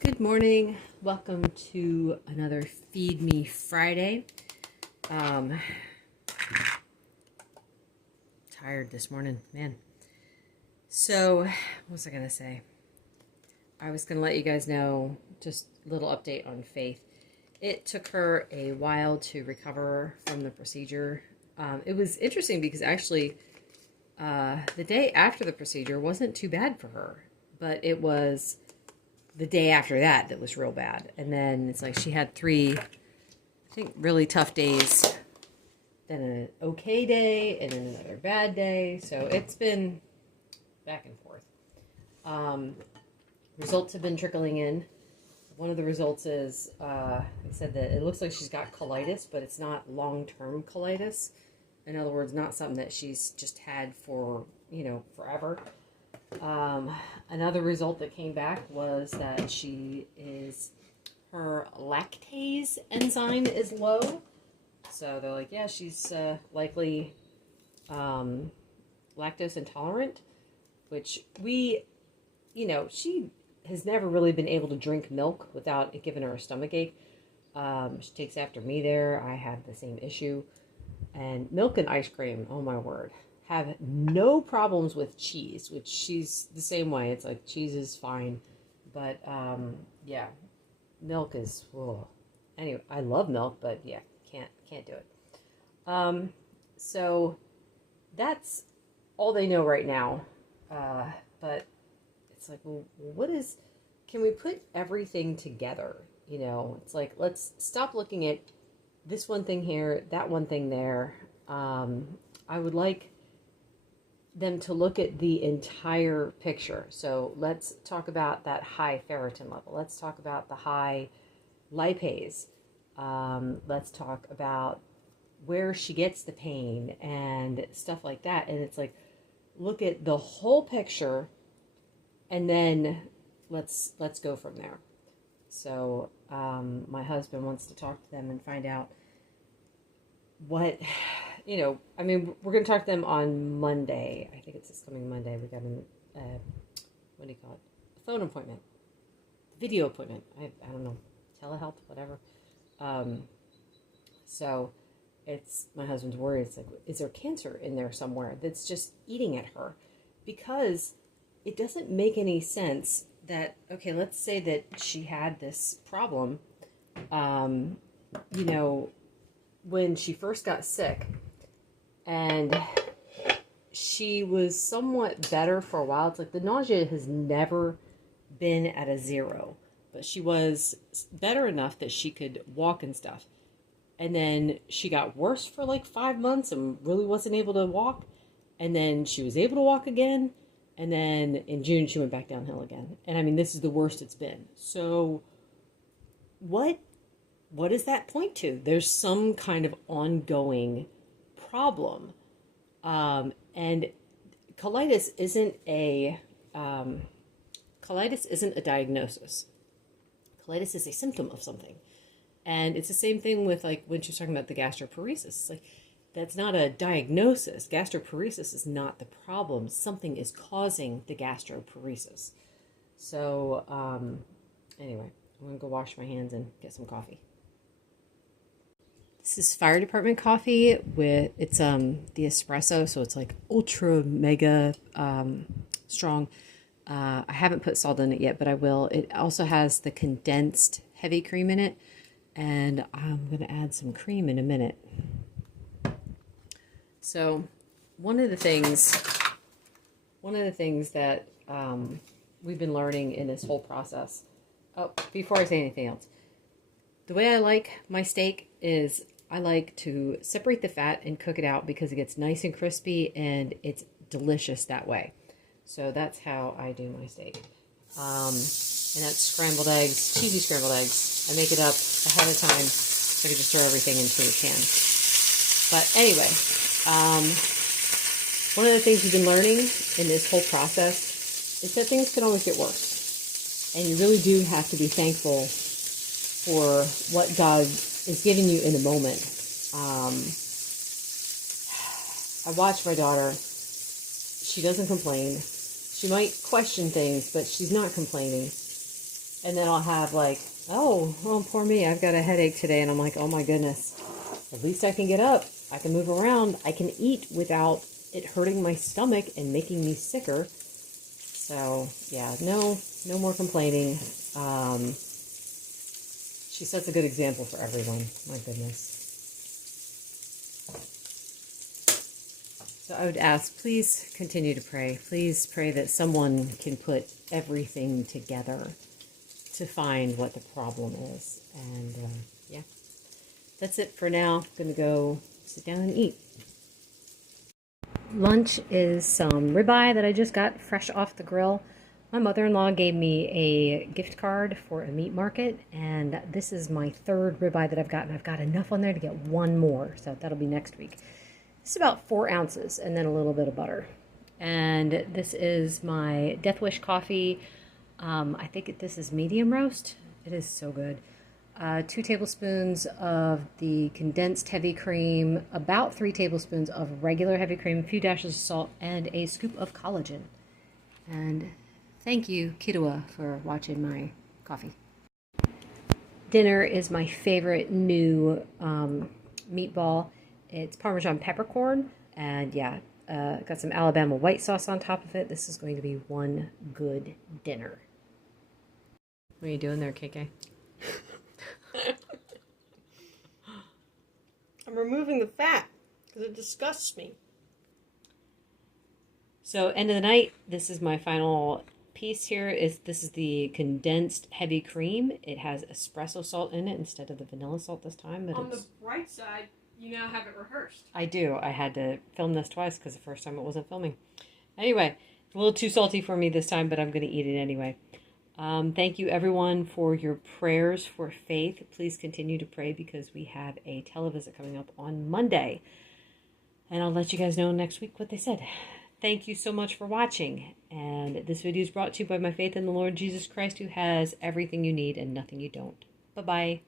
Good morning. Welcome to another Feed Me Friday. Tired this morning, man. So, what was I going to say? I was going to let you guys know just a little update on Faith. It took her a while to recover from the procedure. It was interesting because actually the day after the procedure wasn't too bad for her, but it was the day after that was real bad. And then it's like she had three, I think, really tough days, then an okay day, and then another bad day. So it's been back and forth. Results have been trickling in. One of the results is, they said that it looks like she's got colitis, but it's not long-term colitis. In other words, not something that she's just had for, forever. Another result that came back was that her lactase enzyme is low. So they're like, yeah, she's likely lactose intolerant, which she has never really been able to drink milk without it giving her a stomach ache. She takes after me there. I have the same issue. And milk and ice cream, oh my word, have no problems with cheese, which she's the same way. It's like cheese is fine, but yeah, milk is, whoa. Anyway, I love milk, but yeah, can't do it. So that's all they know right now. But it's like, well, can we put everything together? It's like, let's stop looking at this one thing here, that one thing there. I would like them to look at the entire picture. So let's talk about that high ferritin level. Let's talk about the high lipase. Let's talk about where she gets the pain and stuff like that. And it's like, look at the whole picture, and then let's go from there. So my husband wants to talk to them and find out what, we're going to talk to them on Monday. I think it's this coming Monday. We got a phone appointment, video appointment. I don't know, telehealth, whatever. So it's, my husband's worried. It's like, is there cancer in there somewhere that's just eating at her? Because it doesn't make any sense that, okay, let's say that she had this problem, when she first got sick, and she was somewhat better for a while. It's like the nausea has never been at a 0, but she was better enough that she could walk and stuff. And then she got worse for like 5 months and really wasn't able to walk. And then she was able to walk again. And then in June, she went back downhill again. And this is the worst it's been. So what does that point to? There's some kind of ongoing problem. And colitis isn't a diagnosis. Colitis is a symptom of something. And it's the same thing with, like, when she's talking about the gastroparesis. It's like, that's not a diagnosis. Gastroparesis is not the problem. Something is causing the gastroparesis. So, anyway, I'm going to go wash my hands and get some coffee. This is fire department coffee it's the espresso, so it's like ultra mega strong. I haven't put salt in it yet, but I will. It also has the condensed heavy cream in it, and I'm going to add some cream in a minute. So one of the things that we've been learning in this whole process, before I say anything else, the way I like my steak is I like to separate the fat and cook it out because it gets nice and crispy and it's delicious that way. So that's how I do my steak. And that's scrambled eggs, cheesy scrambled eggs. I make it up ahead of time so I can just throw everything into a can. But anyway, one of the things we've been learning in this whole process is that things can always get worse. And you really do have to be thankful for what God is giving you in the moment. I watch my daughter. She doesn't complain. She might question things, but she's not complaining. And then I'll have like, oh, well, poor me. I've got a headache today. And I'm like, oh my goodness. At least I can get up. I can move around. I can eat without it hurting my stomach and making me sicker. So, yeah, no more complaining. She sets a good example for everyone. My goodness. So I would ask, please continue to pray. Please pray that someone can put everything together to find what the problem is. And yeah, that's it for now. I'm going to go sit down and eat. Lunch is some ribeye that I just got fresh off the grill. My mother-in-law gave me a gift card for a meat market, and this is my third ribeye that I've gotten. I've got enough on there to get one more, so that'll be next week. It's about 4 ounces and then a little bit of butter. And this is my Death Wish coffee. I think this is medium roast. It is so good. 2 tablespoons of the condensed heavy cream, about 3 tablespoons of regular heavy cream, a few dashes of salt, and a scoop of collagen. And thank you, Kidua, for watching my coffee. Dinner is my favorite new meatball. It's Parmesan peppercorn, and yeah, got some Alabama white sauce on top of it. This is going to be one good dinner. What are you doing there, KK? I'm removing the fat because it disgusts me. So, end of the night, this is my final piece here. This is the condensed heavy cream. It has espresso salt in it instead of the vanilla salt this time. But on the bright side, you now have it rehearsed. I do. I had to film this twice because the first time it wasn't filming. Anyway, it's a little too salty for me this time, but I'm going to eat it anyway. Thank you, everyone, for your prayers for faith. Please continue to pray because we have a televisit coming up on Monday. And I'll let you guys know next week what they said. Thank you so much for watching. And this video is brought to you by my faith in the Lord Jesus Christ, who has everything you need and nothing you don't. Bye-bye.